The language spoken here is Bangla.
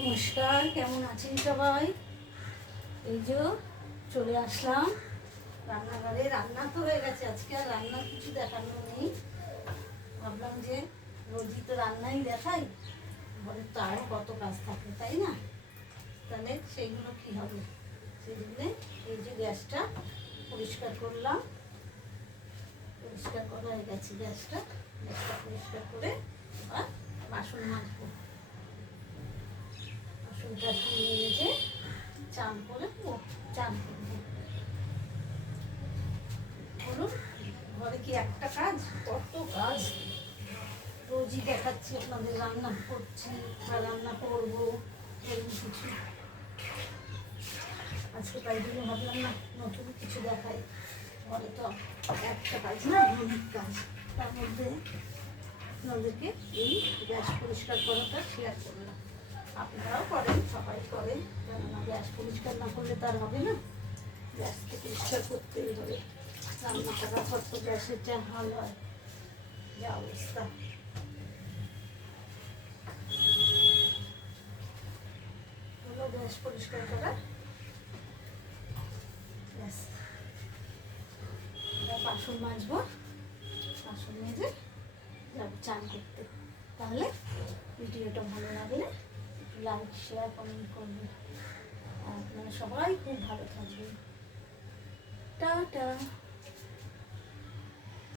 নমস্কার, কেমন আছেন সবাই? এই যে চলে আসলাম রান্নাঘরে। রান্না তো হয়ে গেছে, আজকে আর রান্না কিছু দেখানো নেই। ভাবলাম যে রোজই তো রান্নাই দেখাই, ঘরের তো আরও কত কাজ থাকে, তাই না? তাহলে সেইগুলো কি হবে, সেই জন্যে এই যে গ্যাসটা পরিষ্কার করলাম। পরিষ্কার করা হয়ে গেছে গ্যাসটা পরিষ্কার করে আর বাসন মাজবো। বাসনটা ধুয়ে যে চান করে চান করবো। বলুন, ঘরে কি একটা কাজ? কত কাজ রোজই দেখাচ্ছি আপনাদের, রান্না করছি বা রান্না করবো এরকম কিছু। আজকে তাই জন্য ভাবলাম না নতুন কিছু দেখাই। ঘরে তো একটা কাজ না, অনেক কাজ। তার মধ্যে আপনাদেরকে এই গ্যাস পরিষ্কার করাটা শেয়ার করলাম। আপনারাও করেন, সবাই করেন, কেননা গ্যাস পরিষ্কার না করলে তার হবে না। গ্যাসকে পরিষ্কার করতেই হবে। রান্না করার পর তো গ্যাসের যা হাল হয়, যা অবস্থা। হলো গ্যাস পরিষ্কার করা। ব্যাস, বাসন মাজবো, বাসন মেজে যাবো চান করতে। তাহলে ভিডিওটা ভালো লাগলে লাইক, শেয়ার, কমেন্ট করবেন। আর আপনারা সবাই খুব ভালো থাকবেন। টাটা।